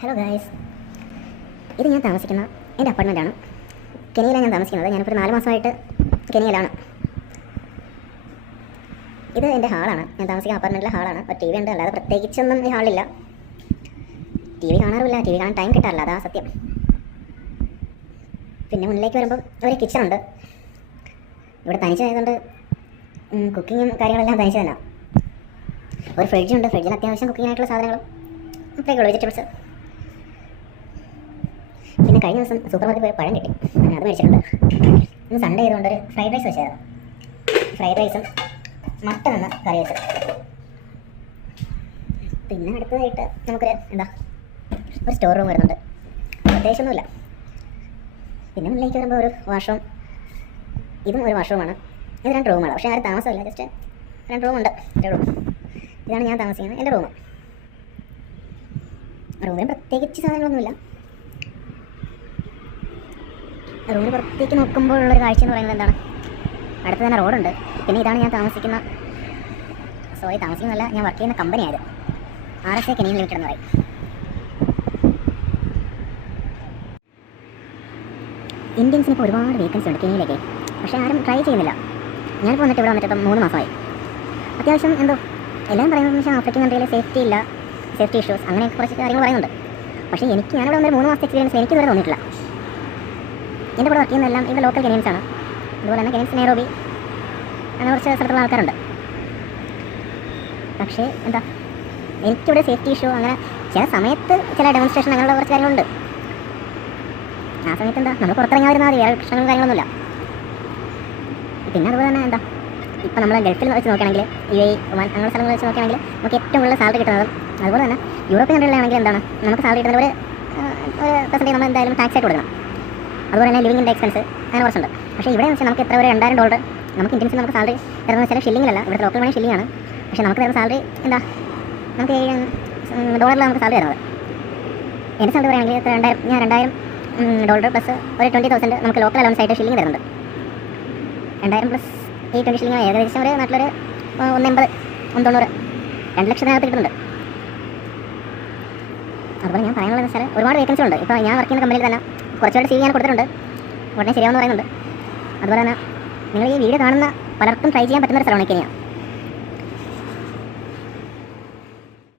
Hello guys, ഇത് ഞാൻ താമസിക്കുന്ന എൻ്റെ അപ്പാർട്ട്മെൻറ്റാണ്. കെനിയയിലാണ് ഞാൻ താമസിക്കുന്നത്. ഞാനിപ്പോൾ 4 മാസമായിട്ട് കെനിയയിലാണ്. ഇത് എൻ്റെ ഹാളാണ്. ഞാൻ താമസിക്കുന്ന അപ്പാർട്ട്മെൻറ്റിലെ ഹാളാണ്. ഒരു ടി വി ഉണ്ട്, അല്ലാതെ പ്രത്യേകിച്ചൊന്നും ഈ ഹാളില്ല. ടി വി കാണാറില്ല, ടി വി കാണാൻ ടൈം കിട്ടാറില്ല, അതാ സത്യം. പിന്നെ മുന്നിലേക്ക് വരുമ്പം ഒരു കിച്ചണുണ്ട്. ഇവിടെ തനിച്ചായതുകൊണ്ട് കുക്കിങ്ങും കാര്യങ്ങളെല്ലാം തനിച്ച് തന്നെ. ഒരു ഫ്രിഡ്ജുണ്ട്, ഫ്രിഡ്ജിൽ അത്യാവശ്യം കുക്കിങ്ങിനായിട്ടുള്ള സാധനങ്ങളും അത്രയൊക്കെയുള്ളൂ, വെജിറ്റബിൾസ്. പിന്നെ കഴിഞ്ഞ ദിവസം സൂപ്പർ മാർക്കറ്റിൽ പോയി പഴം കിട്ടി, അത് മേടിച്ചിട്ടുണ്ട്. ഇന്ന് സൺഡേ ആയതുകൊണ്ട് ഒരു ഫ്രൈഡ് റൈസ് വെച്ചായിരുന്നു. ഫ്രൈഡ് റൈസും മട്ടൻ എന്ന കറി വെച്ചത്. പിന്നെ അടുത്തതായിട്ട് നമുക്കൊരു ഒരു സ്റ്റോർ റൂം വരുന്നുണ്ട്. പ്രത്യേകിച്ചൊന്നുമില്ല. പിന്നെ മുന്നിലേക്ക് വരുമ്പോൾ ഒരു വാഷ്റൂം. ഇതും ഒരു വാഷ്റൂമാണ്. ഇത് 2 റൂമാണ്, പക്ഷേ ആരും താമസമില്ല, ജസ്റ്റ് 2 റൂമുണ്ട്. ഇതാണ് ഞാൻ താമസിക്കുന്നത്, എൻ്റെ റൂം. റൂമിന് പ്രത്യേകിച്ച് സാധനങ്ങളൊന്നുമില്ല. റൂമിന് പുറത്തേക്ക് നോക്കുമ്പോഴുള്ളൊരു കാഴ്ച എന്ന് പറയുന്നത് എന്താണ്, അടുത്ത് തന്നെ റോഡുണ്ട്. പിന്നെ ഇതാണ് ഞാൻ താമസിക്കുന്നതല്ല, ഞാൻ വർക്ക് ചെയ്യുന്ന കമ്പനിയായത്. RSA കെനിയൻ ലിമിറ്റഡ് എന്ന് പറയും. ഇന്ത്യൻസിന് ഇപ്പോൾ ഒരുപാട് വേക്കൻസി ഉണ്ട് കെനിയയിലേക്ക്, പക്ഷേ ആരും ട്രൈ ചെയ്യുന്നില്ല. ഞാനിപ്പോൾ ഇവിടെ വന്നിട്ട് ഇപ്പം 3 മാസമായി. അത്യാവശ്യം എല്ലാവരും പറയുന്നത് വെച്ചാൽ ആഫ്രിക്കൻ കൺട്രിയിലെ സേഫ്റ്റി ഇഷ്യൂസ് അങ്ങനെയൊക്കെ കുറച്ച് കാര്യങ്ങൾ പറയുന്നുണ്ട്. പക്ഷേ ഞാനിവിടെ വന്നൊരു 3 മാസത്തെ എക്സ്പീരിയൻസ് എനിക്ക് ഇതുവരെ തോന്നിയിട്ടില്ല. എൻ്റെ കൂടെ വർക്ക് ചെയ്യുന്നതെല്ലാം ഇവിടെ ലോക്കൽ കെനിയൻസാണ്. അതുപോലെ തന്നെ കെനിയൻസ് നൈറോബി അങ്ങനെ കുറച്ച് സ്ഥലത്തുള്ള ആൾക്കാരുണ്ട്. പക്ഷേ എനിക്കിവിടെ സേഫ്റ്റി ഇഷ്യൂ അങ്ങനെ ചില സമയത്ത് ചില ഡെമോൺസ്ട്രേഷൻ അങ്ങനെയുള്ള കുറച്ച് കാര്യങ്ങളുണ്ട്. ആ സമയത്ത് നമ്മൾ പുറത്തിറങ്ങാൻ വരുന്നാൽ മതി, വേറെ പ്രശ്നങ്ങളും കാര്യങ്ങളൊന്നുമില്ല. പിന്നെ അതുപോലെ തന്നെ ഇപ്പോൾ നമ്മൾ ഗൾഫിൽ വെച്ച് നോക്കുകയാണെങ്കിൽ UAE, ഒമാൻ അങ്ങനെയുള്ള സ്ഥലങ്ങൾ വെച്ച് നോക്കുകയാണെങ്കിൽ നമുക്ക് ഏറ്റവും കൂടുതൽ സാലറി കിട്ടുന്നതും, അതുപോലെ തന്നെ യൂറോപ്യൻ കൺട്രികളിലാണെങ്കിൽ നമുക്ക് സാലറി കിട്ടുന്നത് ഒരു പെർസെൻറ്റേജ് നമ്മൾ എന്തായാലും ടാക്സ് ആയിട്ട് കൊടുക്കണം. അതുപോലെ തന്നെ ലിവിങ്ങിൻ്റെ എക്സ്പെൻസ് അങ്ങനെ കുറച്ചുണ്ട്. പക്ഷേ ഇവിടെ വെച്ചാൽ നമുക്ക് എത്ര ഒരു $2000 നമുക്ക് ഇന്ത്യൻസിന് നമുക്ക് സാലറി തരുന്നത് വെച്ചാൽ ഷില്ലിങ്ങിലല്ല, ഇവിടെ ലോക്കൽ മണി ഷില്ലിങ്ങാണ്. പക്ഷേ നമുക്ക് തരുന്ന സാലറി നമുക്ക് ഡോളറിലാണ് നമുക്ക് സാലറി തരുന്നത്. എൻ്റെ സാലറി പറയുകയാണെങ്കിൽ ഞാൻ $2000 പ്ലസ് ഒരു 20,000 നമുക്ക് ലോക്കൽ അലവൻസ് ആയിട്ട് ഷില്ലിങ് തരുന്നുണ്ട്. 2000 പ്ലസ് ഈ 20 ഷില്ലിങ് ഏകദേശം ഒരു നാട്ടിലൊരു 180, 190, 2 ലക്ഷത്തിനകത്ത് കിട്ടുന്നുണ്ട്. അതുപോലെ ഞാൻ പറയാനുള്ളത് വെച്ചാൽ ഒരുപാട് വേക്കൻസി ഉണ്ട്. ഇപ്പോൾ ഞാൻ വർക്ക് ചെയ്യുന്ന കമ്പനിയിൽ തന്നെ കുറച്ചുകൂടെ CV ഞാൻ കൊടുത്തിട്ടുണ്ട്, ഉടനെ ശരിയാവുമെന്ന് പറയുന്നുണ്ട്. അതുപോലെ തന്നെ നിങ്ങൾ ഈ വീഡിയോ കാണുന്ന പലർക്കും ട്രൈ ചെയ്യാൻ പറ്റുന്ന ഒരു സ്ഥലമാണ് കെനിയ.